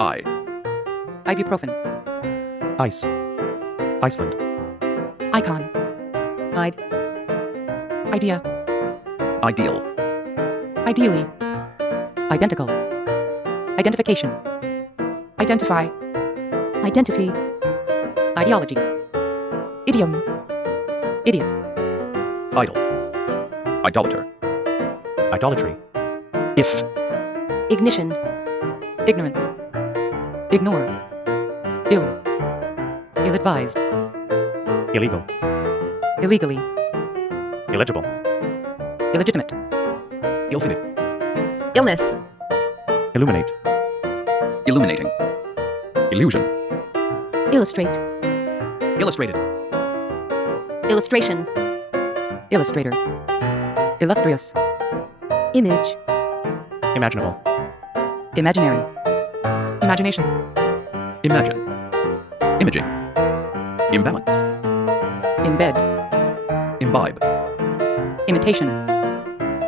I. Ibuprofen. Ice. Iceland. Icon. Ide. Idea. Ideal. Ideally. Identical. Identification. Identify. Identity. Ideology. Idiom. Idiot. Idle. Idolater. Idolatry. If. Ignition. Ignorance. Ignore. Ill. Ill-advised. Illegal. Illegally. Illegible. Illegitimate. Illfinite. Illness. Illuminate. Illuminating. Illusion. Illustrate. Illustrated. Illustration. Illustrator. Illustrious. Image. Imaginable. Imaginary. Imagination. Imagine. Imaging. Imbalance. Embed. Imbibe. Imitation.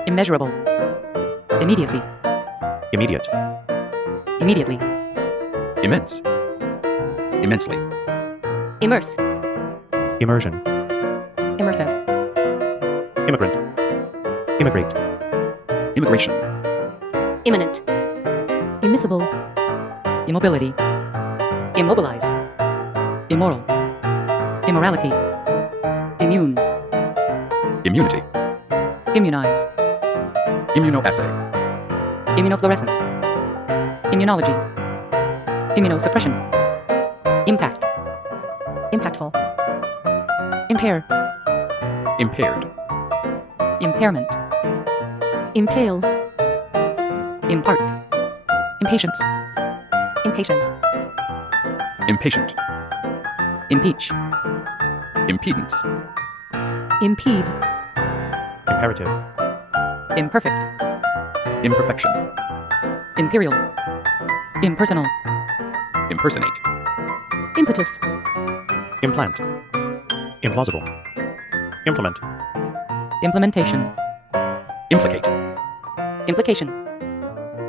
Immeasurable. Immediacy. Immediate. Immediately. Immense. Immensely. Immerse. Immersion. Immersive. Immigrant. Immigrate. Immigration. Imminent. Immiscible. Immobility. Immobilize. Immoral. Immorality. Immune. Immunity. Immunize. Immunoassay. Immunofluorescence. Immunology. Immunosuppression. Impact. Impactful. Impair. Impaired. Impairment. Impale. Impart. Impatience. Impatience. Impatient. Impeach. Impedance. Impede. Imperative. Imperfect. Imperfection. Imperial. Impersonal. Impersonate. Impetus. Implant. Implausible. Implement. Implementation. Implicate. Implication.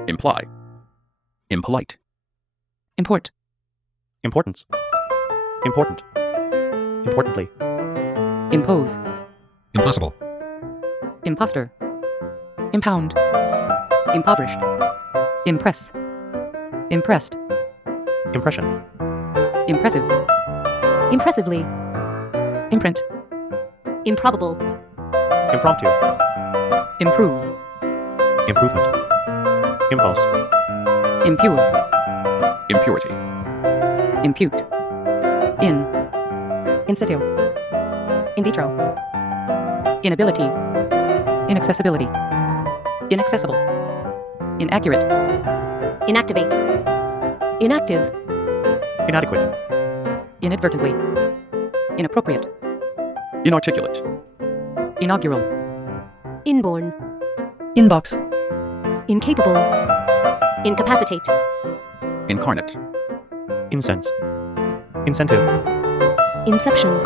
Imply. Impolite. Import. Importance. Important. Importantly. Impose. Impossible. Imposter. Impound. Impoverished. Impress. Impressed. Impression. Impressive. Impressively. Imprint. Improbable. Impromptu. Improve. Improvement. Impulse. Impure. Impurity. Impute. In. In situ. In vitro. Inability. Inaccessibility. Inaccessible. Inaccurate. Inactivate. Inactive. Inadequate. Inadvertently. Inappropriate. Inarticulate. Inaugural. Inborn. Inbox. Incapable. Incapacitate. Incarnate. Incense. Incentive. Inception.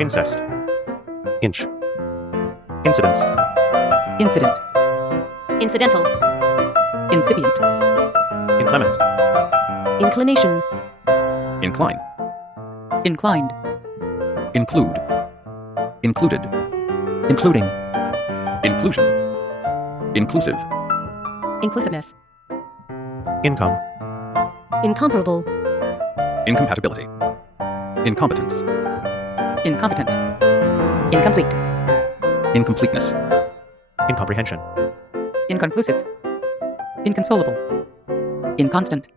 Incest. Inch. Incidence. Incident. Incidental. Incipient. Inclement. Inclination. Incline. Inclined. Include. Included. Including. Inclusion. Inclusive. Inclusiveness. Income. Incomparable. Incompatibility. Incompetence. Incompetent. Incomplete. Incompleteness. Incomprehension. Inconclusive. Inconsolable. Inconstant.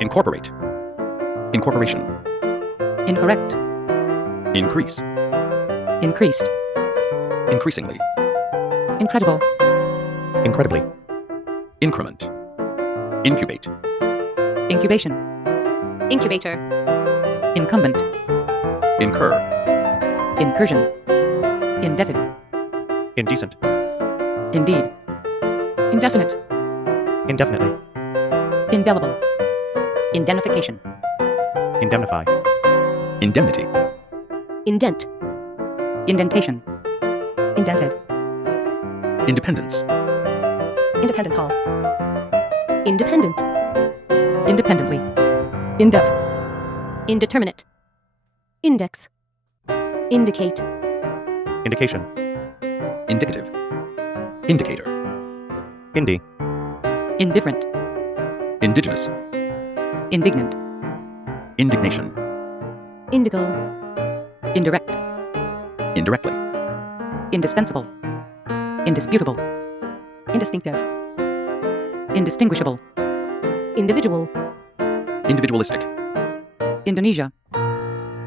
Incorporate. Incorporation. Incorrect. Increase. Increased. Increasingly. Incredible. Incredibly. Increment. Incubate. Incubation. Incubator. Incumbent. Incur. Incursion. Indebted. Indecent. Indeed. Indefinite. Indefinitely. Indelible. Indemnification. Indemnify. Indemnity. Indent. Indentation. Indented. Independence. Independence Hall. Independent. Independently. In-depth. Indeterminate. Index. Indicate. Indication. Indicative. Indicator. Indie. Indifferent. Indigenous. Indignant. Indignation. Indigo. Indirect. Indirectly. Indispensable. Indisputable. Indistinctive. Indistinguishable. Individual. Individualistic. Indonesia.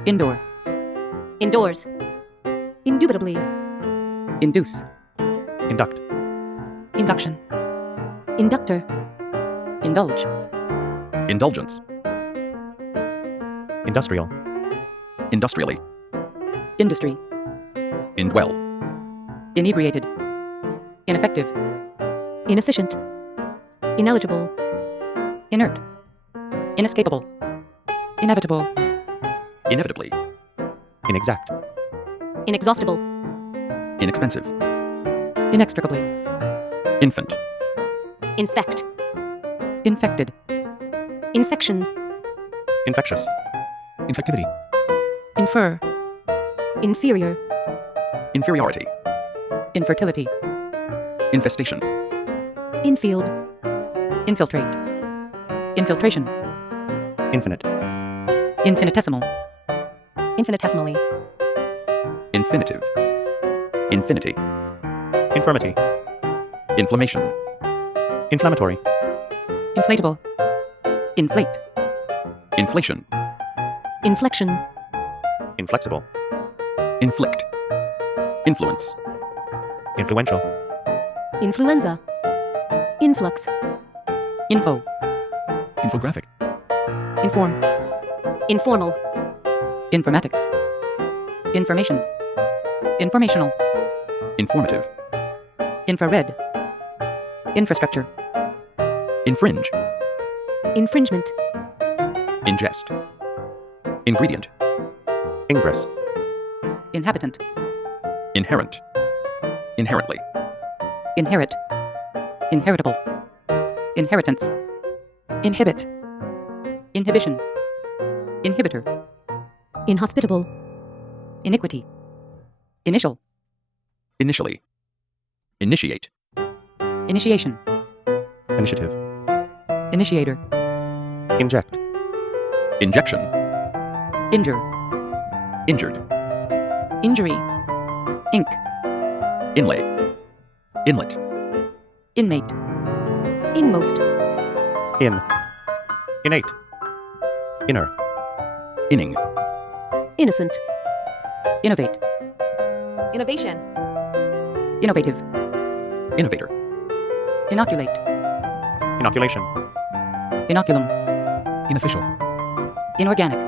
Indoor. Indoors. Indubitably. Induce. Induct. Induction. Inductor. Indulge. Indulgence. Industrial. Industrially. Industry. Indwell. Inebriated. Ineffective. Inefficient. Ineligible. Inert. Inescapable. Inevitable. Inevitably. Inexact. Inexhaustible. Inexpensive. Inextricably. Infant. Infect. Infected. Infection. Infectious. Infectivity. Infer. Inferior. Inferiority. Infertility. Infestation. Infield. Infiltrate. Infiltration. Infinite. Infinitesimal. Infinitesimally. Infinitive. Infinity. Infirmity. Inflammation. Inflammatory. Inflatable. Inflate. Inflation. Inflection. Inflexible. Inflict. Influence. Influential. Influenza. Influx. Info. Infographic. Inform. Informal. Informatics. Information. Informational. Informative. Infrared. Infrastructure. Infringe. Infringement. Ingest. Ingredient. Ingress. Inhabitant. Inherent. Inherently. Inherit. Inheritable. Inheritance. Inhibit. Inhibition. Inhibitor. Inhospitable. Iniquity. Initial. Initially. Initiate. Initiation. Initiative. Initiator. Inject. Injection. Injure. Injured. Injury. Ink. Inlay. Inlet. Inmate. Inmost. In. Innate. Inner. Inning. Innocent. Innovate. Innovation. Innovative. Innovator. Inoculate. Inoculation. Inoculum. Inofficial. Inorganic.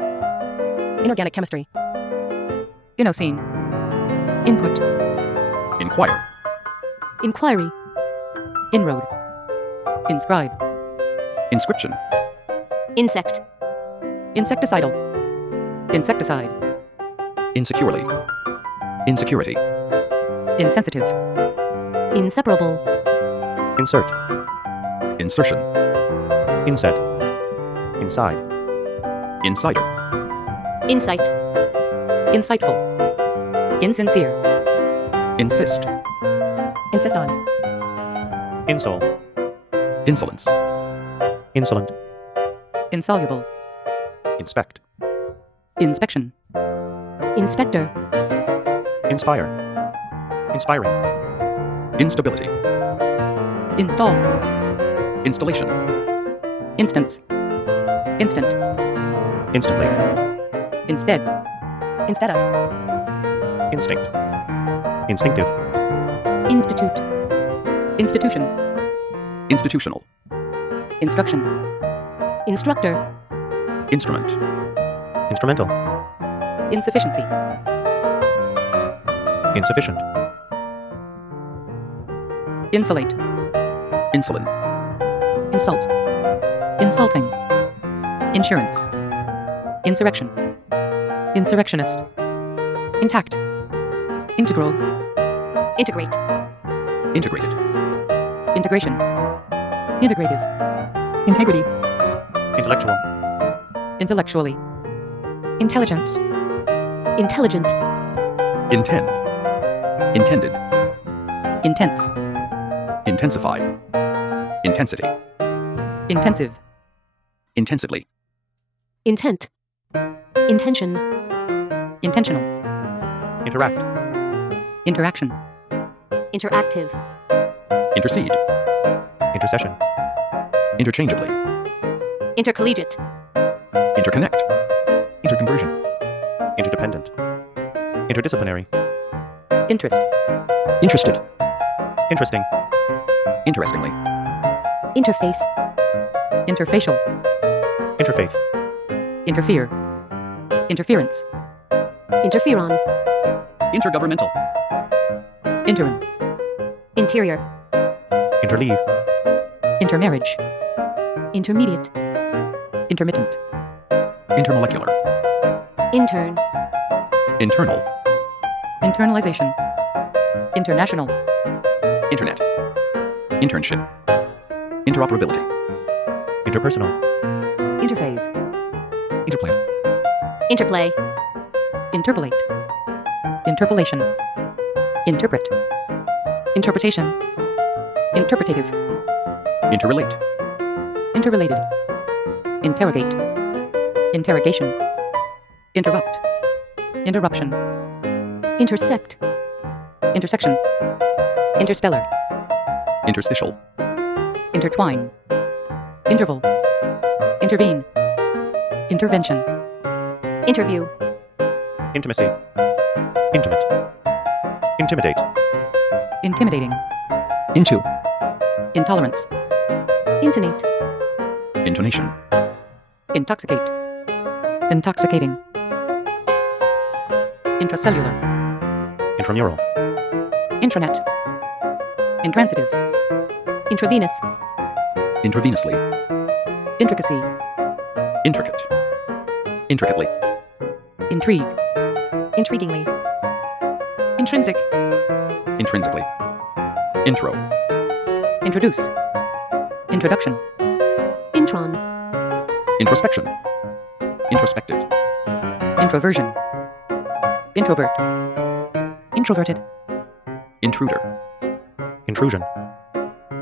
Inorganic chemistry. Inocene. Input. Inquire. Inquiry. Inroad. Inscribe. Inscription. Insect. Insecticidal. Insecticide. Insecurely. Insecurity. Insensitive. Inseparable. Insert. Insertion. Inset. Inside. Insider. Insight. Insightful. Insincere. Insist. Insist on. Insole. Insolence. Insolent. Insoluble. Inspect. Inspection. Inspector. Inspire. Inspiring. Instability. Install. Installation. Instance. Instant. Instantly. Instead. Instead of. Instinct. Instinctive. Institute. Institution. Institutional. Instruction. Instructor. Instrument. Instrumental. Insufficiency. Insufficient. Insulate. Insulin. Insult. Insulting. Insurance. Insurrection. Insurrectionist. Intact. Integral. Integrate. Integrated. Integration. Integrative. Integrity. Intellectual. intellectually, intelligence, Intelligent. Intend. Intended. intense, Intensify. Intensity. intensive, Intensively. Intent. Intention. intentional, Interact. interaction, Interactive. Intercede. Intercession. Interchangeably. Intercollegiate. Interconnect. Interconversion. Interdependent. Interdisciplinary. interest, Interested. Interesting. Interestingly. Interface. interfacial, Interfaith. interfere, interference, Interferon. Intergovernmental. interim, Interior. Interleave. intermarriage, Intermediate. intermittent, Intermolecular. Intern. Internal. internalization, international, Internet. Internship. Interoperability. Interpersonal. Interphase. Interplant. Interplay. interpolate, interpolation, interpret, interpretation, interpretative, Interrelate. interrelated, interrogate, interrogation, interrupt, interruption, Intersect. intersection, interstellar, Interstitial. intertwine, interval, intervene, intervention, Interview. Intimacy. Intimate. Intimidate. intimidating, Into. intolerance, Intonate. Intonation. intoxicate, intoxicating, intracellular, Intramural. intranet, intransitive, Intravenous. Intravenously. intricacy, Intricate. Intricately. intrigue, Intriguingly. intrinsic, Intrinsically. Intro. introduce, introduction, Intron. Introspection. Introspective. introversion, introvert, introverted, Intruder. Intrusion.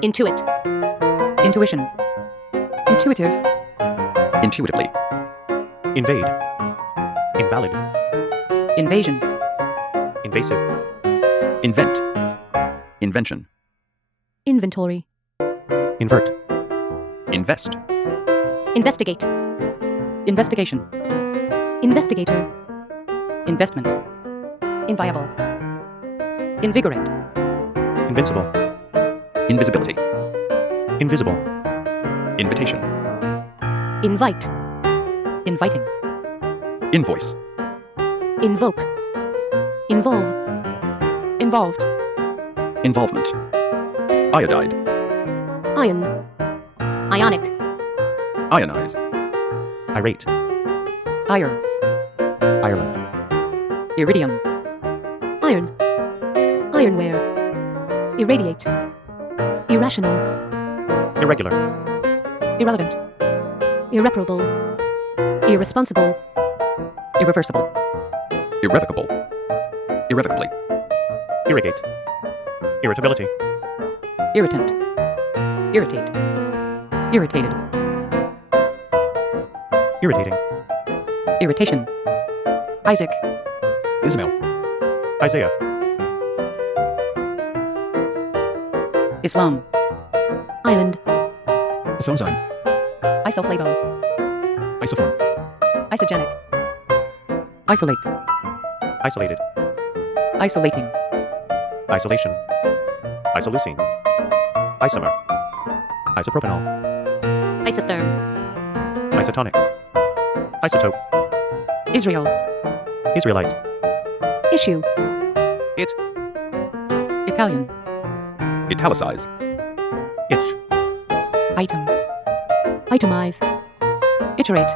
Intuit. intuition, intuitive, Intuitively. Invade. Invalid. invasion, Invasive. Invent. Invention. Inventory. Invert. Invest. Investigate. investigation, Investigator. investment, Inviable. invigorate, Invincible. Invisibility. Invisible. Invitation. Invite. inviting, Invoice. Invoke. Involve. involved, Involvement. Iodide. Ion. Ionic. Ionize. Irate. ire, Ireland. iridium, Iron. Ironware. Irradiate. Irrational. Irregular. irrelevant, Irreparable. Irresponsible. irreversible, Irrevocable. Irrevocably. Irrigate. Irritability. irritant, irritate, irritated, Irritating. irritation, Isaac, Isabel. Isaiah. Islam, Island. Isozyme. Isoflavo. Isoform. Isogenic. isolate, Isolated. isolating, Isolation. Isoleucine. Isomer. Isopropanol. Isotherm. Isotonic. Isotope. Israel, Israelite. Issue. Italian, Italicize. Itch. item, Itemize. iterate,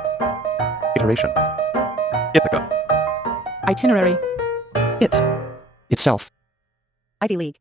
Iteration. Ithaca. itinerary, It's. Itself. Ivy League.